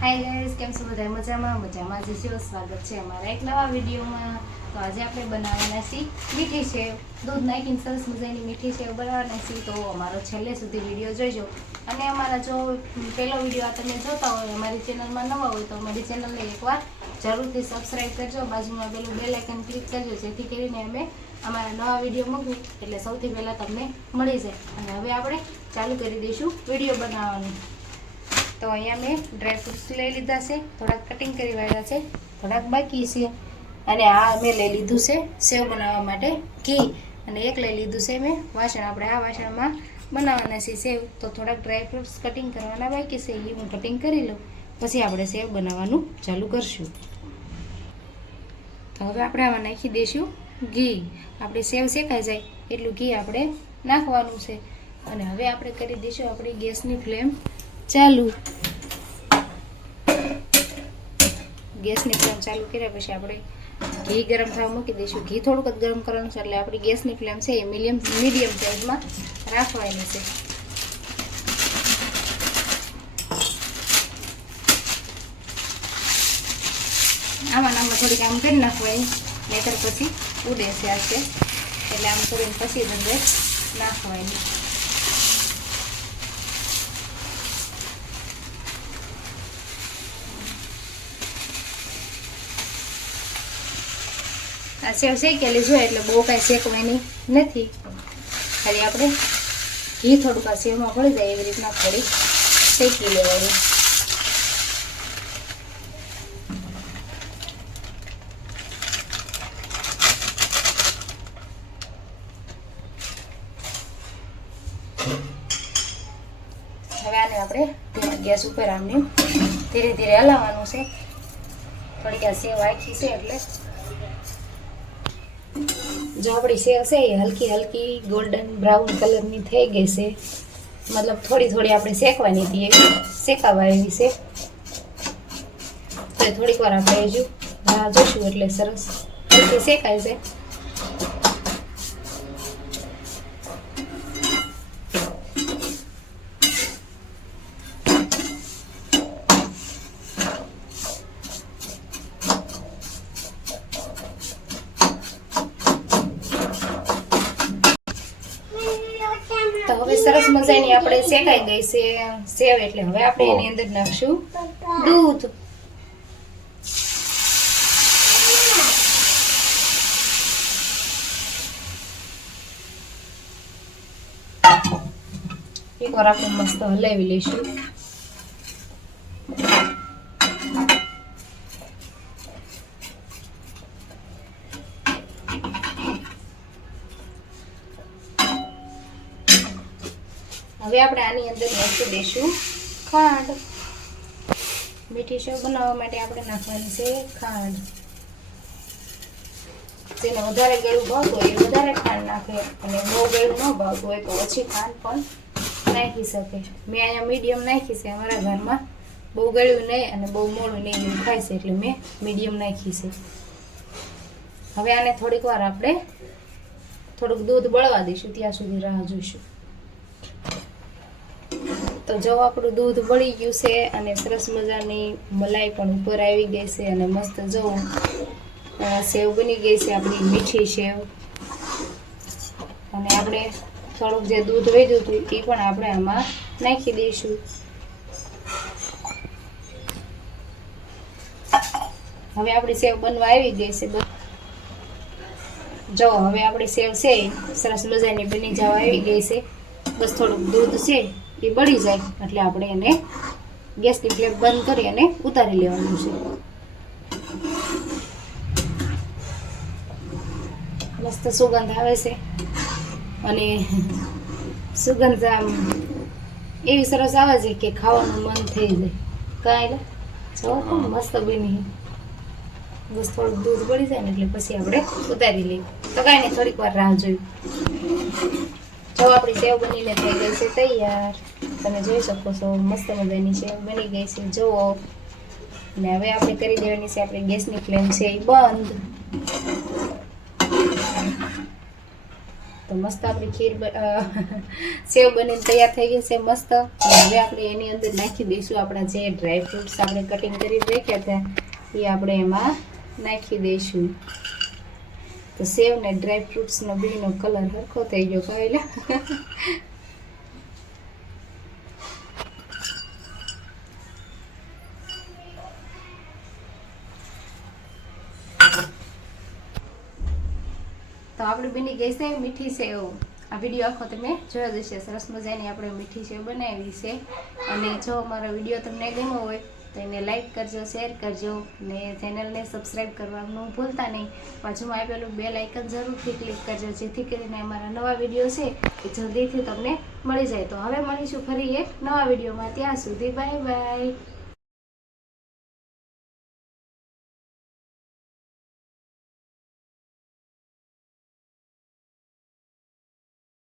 Hi guys, કેમ છો બધા? મજામાં જ છો? સ્વાગત છે અમારા એક નવા વિડીયોમાં. તો આજે આપણે બનાવવાના છીએ મીઠી સેવ. દૂધ નાખીને સરસ મજાની મીઠી સેવ બનાવવાના છીએ. તો અમારો છેલ્લે સુધી વિડીયો જોઈજો. અને અમારા જો પહેલો વિડીયો તમે જોતા હોય, અમારી ચેનલમાં નવા હોય તો અમારી ચેનલને એકવાર જરૂરથી સબસ્ક્રાઈબ કરજો. બાજુમાં પેલું બેલ આઇકન ક્લિક કરજો, જેથી કરીને અમે અમારા નવા વિડીયો મૂકીએ એટલે સૌથી પહેલાં તમને મળી જાય. અને હવે આપણે ચાલુ કરી દઈશું વિડીયો બનાવવાનું. તો અહીંયા મેં ડ્રાયફ્રૂટ્સ લઈ લીધા છે, થોડાક કટિંગ કરી વાળ્યા છે, થોડાક બાકી છે. અને આ મેં લઈ લીધું છે સેવ બનાવવા માટે ઘી, અને એક લઈ લીધું છે મેં વાસણ. આપણે આ વાસણમાં બનાવવાના છે સેવ. તો થોડાક ડ્રાયફ્રૂટ્સ કટિંગ કરવાના બાકી છે, એ હું કટિંગ કરી લઉં, પછી આપણે સેવ બનાવવાનું ચાલુ કરશું. તો હવે આપણે આમાં નાખી દઈશું ઘી. આપણે સેવ શેકાઈ જાય એટલું ઘી આપણે નાખવાનું છે. અને હવે આપણે કરી દઈશું આપણી ગેસની ફ્લેમ ચાલુ. ગેસની ફ્લેમ ચાલુ કર્યા પછી આપણે ઘી ગરમ થવા મૂકી દઈશું. ઘી થોડુંક જ ગરમ કરવાનું છે, એટલે આપણી ગેસની ફ્લેમ છે એ મીડિયમ સાઈઝમાં રાખવાની છે. આમાં થોડીક આમ કરી નાખવાની, નહીતર પછી ઉડે છે આ છે, એટલે આમ કરીને પછી અંદર નાખવાની. આ સેવ શેકેલી જોઈએ એટલે બહુ કાંઈ શેકવાની નથી, ખાલી આપણે ઘી થોડુંક આ સેવમાં ભળી જાય એવી રીતના થોડી શેકી લેવાની. હવે આને આપણે ગેસ ઉપર આમને ધીરે ધીરે હલાવવાનું છે. થોડીક આ સેવ આખી છે એટલે જો આપણી સેવ છે એ હલકી હલકી ગોલ્ડન બ્રાઉન કલરની થઈ ગઈ છે, મતલબ થોડી થોડી આપણે શેકવાની હતી, એવી શેકાવા એવી છે. તો થોડીક વાર આપણે હજુ રાહ જોઈશું એટલે સરસ હલકી શેકાય છે. તો હવે સરસ મજાની આપણે શેકાઈ ગઈ છે સેવ, એટલે હવે આપણે એની અંદર નાખશું દૂધ. એકવાર આપણે મસ્ત હલાવી લઈશું. હવે આપણે આની અંદર નાખી દઈશું ખાંડ. મીઠી સેવ બનાવવા માટે આપણે નાખવાની છે ખાંડ. જેને વધારે ગળું ભાવતું હોય એ વધારે ખાંડ નાખે, અને બહુ ગળું ન ભાવતું હોય તો ઓછી ખાંડ પણ નાખી શકે. મેં અહીંયા મીડિયમ નાખી છે. અમારા ઘરમાં બહુ ગળ્યું નહીં અને બહુ મોડું નહીં એવું ખાય છે, એટલે મેં મીડિયમ નાખી છે. હવે આને થોડીક વાર આપણે થોડુંક દૂધ બળવા દઈશું, ત્યાં સુધી રાહ જોઈશું. તો જો આપણું દૂધ બળી ગયું છે અને સરસ મજાની મલાઈ પણ ઉપર આવી ગઈ છે, અને મસ્ત જો સેવ બની ગઈ છે આપણી મીઠી સેવ. અને આપણે થોડુંક જે દૂધ વધ્યું હતું એ પણ આપણે આમાં નાખી દઈશું. હવે આપણી સેવ બનવા આવી ગઈ છે. જો હવે આપણી સેવ છે સરસ મજાની બની જવા આવી ગઈ છે. બસ થોડુંક દૂધ છે એ બળી જાય એટલે આપણે એને ગેસની ફ્લેમ બંધ કરી અને ઉતારી લેવાનું છે. મસ્ત સુગંધ આવે છે, અને સુગંધ આમ એવી સરસ આવે છે કે ખાવાનું મન થઈ જાય. કાંઈ જો મસ્ત બની. બસ થોડુંક દૂધ બળી જાય ને એટલે પછી આપણે ઉતારી લઈએ. તો કાંઈ નહીં, થોડીક વાર રાહ જોઈ. જો આપણી સેવ બનીને થઈ ગઈ છે તૈયાર. તમે જોઈ શકો છો મસ્ત મજાની સેવ બની ગઈ છે જુઓ. અને હવે આપણે કરી દેવાની છે આપણી ગેસની ફ્લેમ છે એ બંધ. તો મસ્ત આપણી ખીર સેવ બનીને તૈયાર થઈ ગઈ છે મસ્ત. હવે આપણે એની અંદર નાખી દઈશું આપણા જે ડ્રાય ફ્રૂટ્સ આપણે કટિંગ કરી રાખ્યા હતા એ આપણે એમાં નાખી દઈશું. તો સેવ ને ડ્રાય ફ્રૂટ્સનો બેનો કલર સરખો થઈ ગયો પહેલા. તો આપણે બની ગઈ છે મીઠી સેવ. આ વિડીયો આખો તમે જોયો જ હશે. સરસ મજાની આપણે મીઠી સેવ બનાવી છે. અને જો અમારો વિડીયો તમને ગમ્યો હોય તો એને લાઈક કરજો, શેર કરજો ને ચેનલને સબસ્ક્રાઈબ કરવાનું ભૂલતા નહીં. બાજુમાં આપેલું બેલ આઇકન જરૂરથી ક્લિક કરજો જેથી કરીને અમારા નવા વિડીયો છે એ જલ્દીથી તમને મળી જાય. તો હવે મળીશું ફરી એક નવા વિડીયોમાં. ત્યાં સુધી બાય બાય.